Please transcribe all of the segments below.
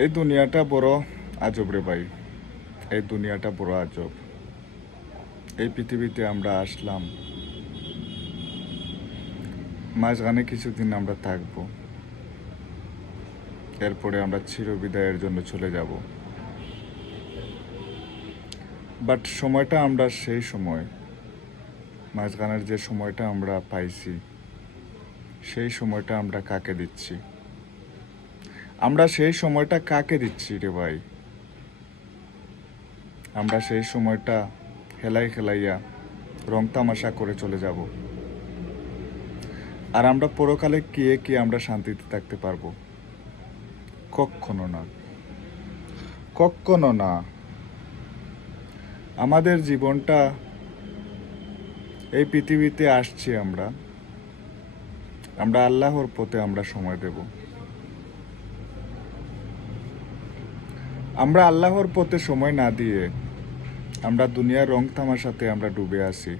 এই দুনিয়াটা বড় আজব রে ভাই। এই দুনিয়াটা বড় আজব। এই পৃথিবীতে আমরা আসলাম, মাঝখানে কিছুদিন আমরা থাকবো, এরপরে আমরা চিরবিদায়ের জন্য চলে যাব। বাট সময়টা আমরা সেই সময়, মাঝখানের যে সময়টা আমরা পাইছি, সেই সময়টা আমরা কাকে দিচ্ছি? আমরা সেই সময়টা কাকে দিচ্ছি রে ভাই? আমরা সেই সময়টা খেলাইয়া রং তামাশা করে চলে যাব। আর আমরা পরকালে কি আমরা শান্তিতে থাকতে পারবো? কখনো না, কখনো না। আমাদের জীবনটা, এই পৃথিবীতে আসছি আমরা আল্লাহর পথে আমরা সময় দেব। আমরা আল্লাহর পথে সময় না দিয়ে আমরা দুনিয়ার রং তামাশাতে আমরা ডুবে আছি।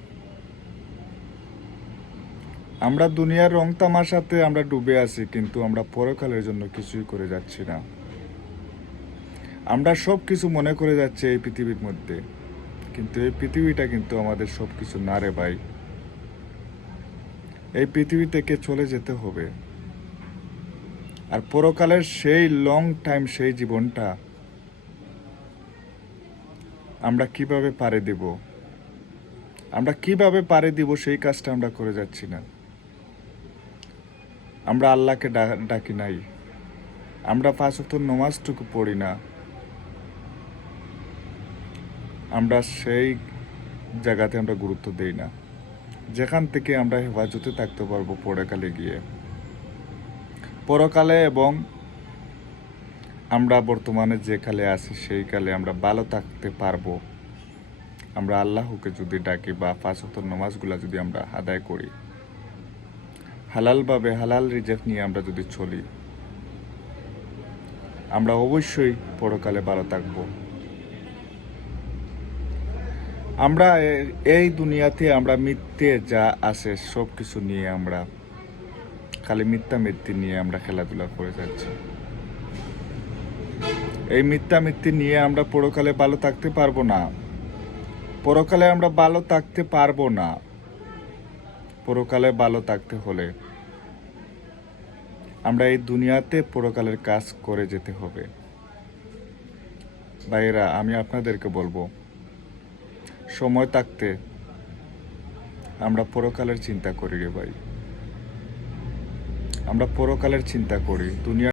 আমরা দুনিয়ার রং তামাশাতে আমরা ডুবে আছি, কিন্তু আমরা পরকালের জন্য কিছুই করে যাচ্ছি না। আমরা সব কিছু মনে করে যাচ্ছি এই পৃথিবীর মধ্যে, কিন্তু এই পৃথিবীটা কিন্তু আমাদের সব কিছু না রে ভাই। এই পৃথিবী থেকে চলে যেতে হবে। আর পরকালের সেই লং টাইম, সেই জীবনটা আমরা কিভাবে পাড়ি দেব? আমরা কিভাবে পাড়ি দিব সেই কাজটা আমরা করে যাচ্ছি না। আমরা আল্লাহকে ডাকি নাই, আমরা 5 ওয়াক্ত নামাজটুকু পড়ি না। আমরা সেই জায়গাতে আমরা গুরুত্ব দেই না, যেখান থেকে আমরা হেফাজতে থাকতে পারবো পরকালে গিয়ে। পরকালে এবং আমরা বর্তমানে যে কালে আছি সেই কালে আমরা ভালো থাকতে পারবো। আমরা আল্লাহকে যদি ডাকি বা 5 ওয়াক্ত নামাজগুলা যদি আমরা আদায় করি, হালালভাবে হালাল রিজেক নিয়ে আমরা যদি চলি, আমরা অবশ্যই পরকালে ভালো থাকব। আমরা এই দুনিয়াতে আমরা মিথ্যে যা আছে সব কিছু নিয়ে আমরা খালি মিথ্যে নিয়ে আমরা খেলাধুলা করে যাচ্ছি। এই মিথ্যে নিয়ে আমরা পরকালে ভালো থাকতে পারবো না। পরকালে আমরা ভালো থাকতে পারবো না। পরকালে ভালো থাকতে হলে আমরা এই দুনিয়াতে পরকালের কাজ করে যেতে হবে। ভাইয়েরা, আমি আপনাদেরকে বলবো, সময় থাকতে আমরা পরকালের চিন্তা করি রে ভাই। আমরা পরকালের চিন্তা করি। দুনিয়া